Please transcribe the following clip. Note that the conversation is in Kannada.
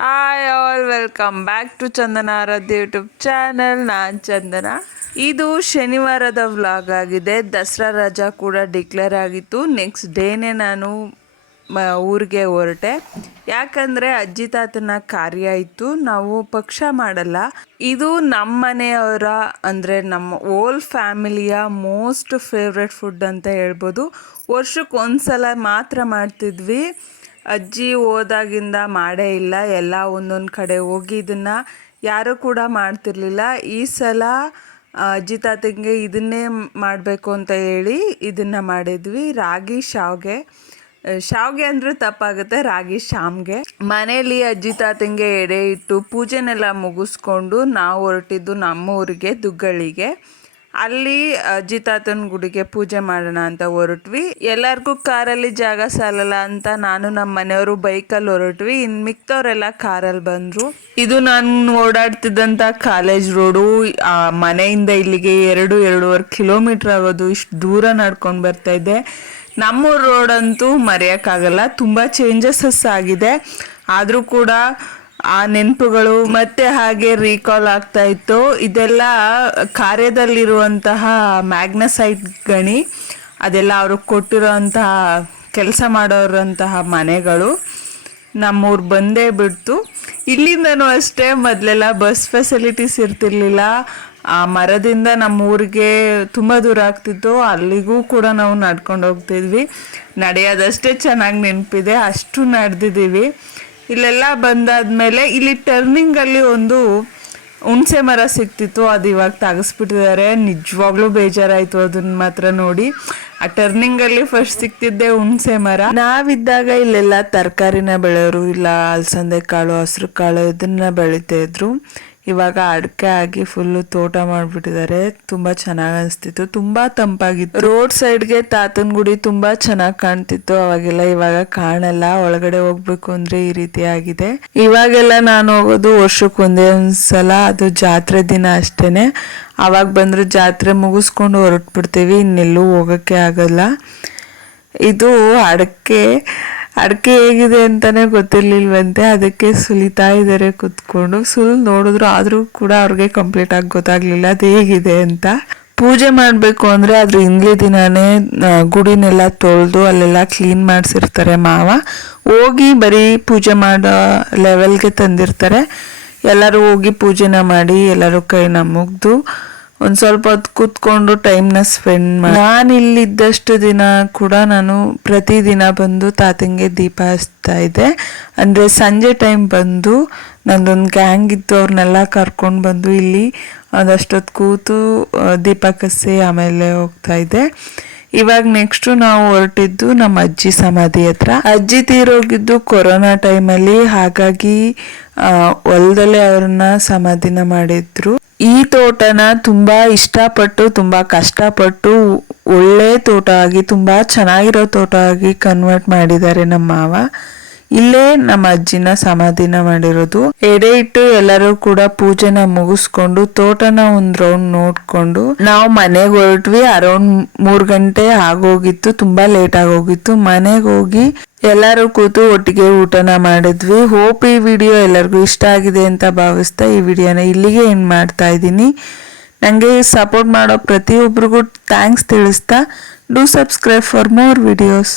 Hi all welcome back to Chandana Aradhya YouTube channel ನಾನು ಚಂದನ. ಇದು ಶನಿವಾರದ ವ್ಲಾಗ್ ಆಗಿದೆ. ದಸರಾ ರಜಾ ಕೂಡ ಡಿಕ್ಲೇರ್ ಆಗಿತ್ತು. ನೆಕ್ಸ್ಟ್ ಡೇನೇ ನಾನು ಊರಿಗೆ ಹೊರಟೆ. ಯಾಕಂದರೆ ಅಜ್ಜಿ ತಾತನ ಕಾರ್ಯ ಇತ್ತು. ನಾವು ಪಕ್ಷ ಮಾಡಲ್ಲ. ಇದು ನಮ್ಮ ಮನೆಯವರ, ಅಂದರೆ ನಮ್ಮ ಓಲ್ ಫ್ಯಾಮಿಲಿಯ ಮೋಸ್ಟ್ ಫೇವ್ರೆಟ್ ಫುಡ್ ಅಂತ ಹೇಳ್ಬೋದು. ವರ್ಷಕ್ಕೆ ಒಂದ್ಸಲ ಮಾತ್ರ ಮಾಡ್ತಿದ್ವಿ. ಅಜ್ಜಿ ಹೋದಾಗಿಂದ ಮಾಡೇ ಇಲ್ಲ, ಎಲ್ಲ ಒಂದೊಂದು ಕಡೆ ಹೋಗಿ ಇದನ್ನು ಯಾರೂ ಕೂಡ ಮಾಡ್ತಿರ್ಲಿಲ್ಲ. ಈ ಸಲ ಅಜ್ಜಿ ತಾತಂಗೆ ಇದನ್ನೇ ಮಾಡಬೇಕು ಅಂತ ಹೇಳಿ ಇದನ್ನು ಮಾಡಿದ್ವಿ. ರಾಗಿ ಶಾವ್ಗೆ. ಶಾವ್ಗೆ ಅಂದರೆ ತಪ್ಪಾಗುತ್ತೆ, ರಾಗಿ ಶಾಮ್ಗೆ ಮನೇಲಿ ಅಜ್ಜಿ ತಾತಂಗೆ ಎಡೆ ಇಟ್ಟು ಪೂಜೆನೆಲ್ಲ ಮುಗಿಸ್ಕೊಂಡು ನಾವು ಹೊರಟಿದ್ದು ನಮ್ಮ ಊರಿಗೆ ದುಗ್ಗಳಿಗೆ ಅಲ್ಲಿ ಅಜ್ಜಿತಾತನ ಗುಡಿಗೆ ಪೂಜೆ ಮಾಡೋಣ ಅಂತ ಹೊರಟ್ವಿ. ಎಲ್ಲರಿಗೂ ಕಾರಲ್ಲಿ ಜಾಗ ಸಾಲಲ್ಲ ಅಂತ ನಾನು ನಮ್ಮ ಮನೆಯವರು ಬೈಕಲ್ಲಿ ಹೊರಟ್ವಿ. ಇನ್ನು ಮಿಕ್ತವ್ರೆಲ್ಲ ಕಾರಲ್ಲಿ ಬಂದರು. ಇದು ನಾನು ಓಡಾಡ್ತಿದ್ದಂಥ ಕಾಲೇಜ್ ರೋಡು ಮನೆಯಿಂದ ಇಲ್ಲಿಗೆ ಎರಡು, ಎರಡೂವರೆ ಕಿಲೋಮೀಟ್ರ್ ಆಗೋದು, ಇಷ್ಟು ದೂರ ನಡ್ಕೊಂಡು ಬರ್ತಾ ಇದ್ದೆ ನಮ್ಮೂರು ರೋಡ್ ಅಂತೂ ಮರೆಯೋಕ್ಕಾಗಲ್ಲ. ತುಂಬ ಚೇಂಜಸಸ್ ಆಗಿದೆ. ಆದರೂ ಕೂಡ ಆ ನೆನಪುಗಳು ಮತ್ತೆ ಹಾಗೆ ರೀಕಾಲ್ ಆಗ್ತಾ ಇತ್ತು. ಇದೆಲ್ಲ ಕಾರ್ಯದಲ್ಲಿರುವಂತಹ ಮ್ಯಾಗ್ನಸೈಟ್ ಗಣಿ, ಅದೆಲ್ಲ ಅವ್ರಿಗೆ ಕೊಟ್ಟಿರೋಂತಹ ಕೆಲಸ ಮಾಡೋರಂತಹ ಮನೆಗಳು ನಮ್ಮೂರು ಬಂದೇ ಬಿಡ್ತು. ಇಲ್ಲಿಂದನೂ ಅಷ್ಟೇ ಮೊದಲೆಲ್ಲ ಬಸ್ ಫೆಸಿಲಿಟೀಸ್ ಇರ್ತಿರ್ಲಿಲ್ಲ. ಆ ಮರದಿಂದ ನಮ್ಮ ಊರಿಗೆ ತುಂಬ ದೂರ ಆಗ್ತಿತ್ತು. ಅಲ್ಲಿಗೂ ಕೂಡ ನಾವು ನಡ್ಕೊಂಡು ಹೋಗ್ತಿದ್ವಿ. ನಡೆಯೋದಷ್ಟೇ ಚೆನ್ನಾಗಿ ನೆನಪಿದೆ. ಅಷ್ಟು ನಡೆದಿದ್ದೀವಿ. ಇಲ್ಲೆಲ್ಲ ಬಂದಾದ್ಮೇಲೆ ಇಲ್ಲಿ ಟರ್ನಿಂಗಲ್ಲಿ ಒಂದು ಹುಣಸೆ ಮರ ಸಿಕ್ತಿತ್ತು, ಅದು ಇವಾಗ ತೆಗೆಸ್ಬಿಟ್ಟಿದ್ದಾರೆ. ನಿಜವಾಗ್ಲೂ ಬೇಜಾರಾಯಿತು ಅದನ್ನ ಮಾತ್ರ ನೋಡಿ. ಆ ಟರ್ನಿಂಗಲ್ಲಿ ಫಸ್ಟ್ ಸಿಕ್ತಿದ್ದೆ ಹುಣಸೆ ಮರ. ನಾವಿದ್ದಾಗ ಇಲ್ಲೆಲ್ಲ ತರಕಾರಿನ ಬೆಳೆಯೋರು ಇಲ್ಲ, ಅಲಸಂದೆ ಕಾಳು, ಹಸಿರು ಕಾಳು ಇದನ್ನ ಬೆಳೀತಾ ಇದ್ರು. ಇವಾಗ ಅಡಿಕೆ ಹಾಕಿ ಫುಲ್ಲು ತೋಟ ಮಾಡಿಬಿಟ್ಟಿದ್ದಾರೆ. ತುಂಬ ಚೆನ್ನಾಗಿ ಅನಿಸ್ತಿತ್ತು. ತುಂಬ ತಂಪಾಗಿತ್ತು. ರೋಡ್ ಸೈಡ್ಗೆ ತಾತನ ಗುಡಿ ತುಂಬ ಚೆನ್ನಾಗಿ ಕಾಣ್ತಿತ್ತು ಅವಾಗೆಲ್ಲ. ಇವಾಗ ಕಾಣಲ್ಲ. ಒಳಗಡೆ ಹೋಗ್ಬೇಕು ಅಂದ್ರೆ ಈ ರೀತಿ ಆಗಿದೆ. ಇವಾಗೆಲ್ಲ ನಾನು ಹೋಗೋದು ವರ್ಷಕ್ಕೆ ಒಂದೇ ಒಂದ್ಸಲ ಅದು ಜಾತ್ರೆ ದಿನ ಅಷ್ಟೇನೆ. ಅವಾಗ ಬಂದ್ರೆ ಜಾತ್ರೆ ಮುಗಿಸ್ಕೊಂಡು ಹೊರಟ್ಬಿಡ್ತೀವಿ. ಇನ್ನೆಲ್ಲೂ ಹೋಗೋಕ್ಕೆ ಆಗಲ್ಲ. ಇದು ಅಡಕೆ ಅಡಕೆ ಹೇಗಿದೆ ಅಂತಾನೆ ಗೊತ್ತಿರ್ಲಿಲ್ವಂತೆ. ಅದಕ್ಕೆ ಸುಲಿತಾ ಇದ್ದಾರೆ ಕುತ್ಕೊಂಡು. ಸುಲ್ ನೋಡಿದ್ರು ಆದರೂ ಕೂಡ ಅವ್ರಿಗೆ ಕಂಪ್ಲೀಟ್ ಆಗಿ ಗೊತ್ತಾಗ್ಲಿಲ್ಲ. ಅದು ಹೇಗಿದೆ ಅಂತ. ಪೂಜೆ ಮಾಡಬೇಕು ಅಂದರೆ ಅದ್ರ ಹಿಂದ್ಲಿ ದಿನಾನೇ ಗುಡಿನೆಲ್ಲ ತೊಳೆದು ಅಲ್ಲೆಲ್ಲ ಕ್ಲೀನ್ ಮಾಡಿಸಿರ್ತಾರೆ ಮಾವ. ಹೋಗಿ ಬರೀ ಪೂಜೆ ಮಾಡೋ ಲೆವೆಲ್ಗೆ ತಂದಿರ್ತಾರೆ. ಎಲ್ಲರೂ ಹೋಗಿ ಪೂಜೆನ ಮಾಡಿ ಎಲ್ಲರೂ ಕೈನ ಮುಗ್ದು ಒಂದು ಸ್ವಲ್ಪ ಹೊತ್ತು ಕೂತ್ಕೊಂಡು ಟೈಮ್ನ ಸ್ಪೆಂಡ್ ಮಾಡಿ ನಾನು ಇಲ್ಲಿದ್ದಷ್ಟು ದಿನ ಕೂಡ ನಾನು ಪ್ರತಿದಿನ ಬಂದು ತಾತಂಗೆ ದೀಪ ಹಚ್ತಾ ಇದ್ದೆ. ಅಂದರೆ ಸಂಜೆ ಟೈಮ್ ಬಂದು ನಂದೊಂದು ಗ್ಯಾಂಗ್ ಇತ್ತು ಅವ್ರನ್ನೆಲ್ಲ ಕರ್ಕೊಂಡು ಬಂದು ಇಲ್ಲಿ ಒಂದಷ್ಟೊತ್ತು ಕೂತು ದೀಪ ಕಸಿ ಆಮೇಲೆ ಹೋಗ್ತಾ ಇದ್ದೆ. ಇವಾಗ ನೆಕ್ಸ್ಟ್ ನಾವು ಹೊರಟಿದ್ದು ನಮ್ಮ ಅಜ್ಜಿ ಸಮಾಧಿ ಹತ್ರ. ಅಜ್ಜಿ ತೀರೋಗಿದ್ದು ಕೊರೋನಾ ಟೈಮಲ್ಲಿ ಹಾಗಾಗಿ ಹೊಲದಲ್ಲೇ ಅವ್ರನ್ನ ಸಮಾಧಿನ ಮಾಡಿದ್ರು. ಈ ತೋಟನ ತುಂಬಾ ಇಷ್ಟಪಟ್ಟು, ತುಂಬಾ ಕಷ್ಟಪಟ್ಟು, ಒಳ್ಳೆ ತೋಟ ಆಗಿ, ತುಂಬಾ ಚೆನ್ನಾಗಿರೋ ತೋಟ ಆಗಿ ಕನ್ವರ್ಟ್ ಮಾಡಿದ್ದಾರೆ ನಮ್ಮ ಮಾವ. ಇಲ್ಲೇ ನಮ್ಮ ಅಜ್ಜಿನ ಸಮಾಧಿನ ಮಾಡಿರೋದು. ಎಡೆ ಇಟ್ಟು ಎಲ್ಲರೂ ಕೂಡ ಪೂಜೆನ ಮುಗಿಸ್ಕೊಂಡು ತೋಟನ ಒಂದ್ ರೌಂಡ್ ನೋಡ್ಕೊಂಡು ನಾವು ಮನೆಗೆ ಹೊರಟ್ವಿ. ಅರೌಂಡ್ ಮೂರ್ ಗಂಟೆ ಆಗೋಗಿತ್ತು, ತುಂಬಾ ಲೇಟ್ ಆಗೋಗಿತ್ತು. ಮನೆಗೆ ಹೋಗಿ ಎಲ್ಲರೂ ಕೂತು ಒಟ್ಟಿಗೆ ಊಟನ ಮಾಡಿದ್ವಿ. ಹೋಪ್ ಈ ವಿಡಿಯೋ ಎಲ್ಲರಿಗೂ ಇಷ್ಟ ಆಗಿದೆ ಅಂತ ಭಾವಿಸ್ತಾ ಈ ವಿಡಿಯೋನ ಇಲ್ಲಿಗೆ ಎಂಡ್ ಮಾಡ್ತಾ ಇದ್ದೀನಿ. ನನಗೆ ಸಪೋರ್ಟ್ ಮಾಡೋ ಪ್ರತಿಯೊಬ್ಬರಿಗೂ ಥ್ಯಾಂಕ್ಸ್ ತಿಳಿಸ್ತಾ. Do subscribe for more videos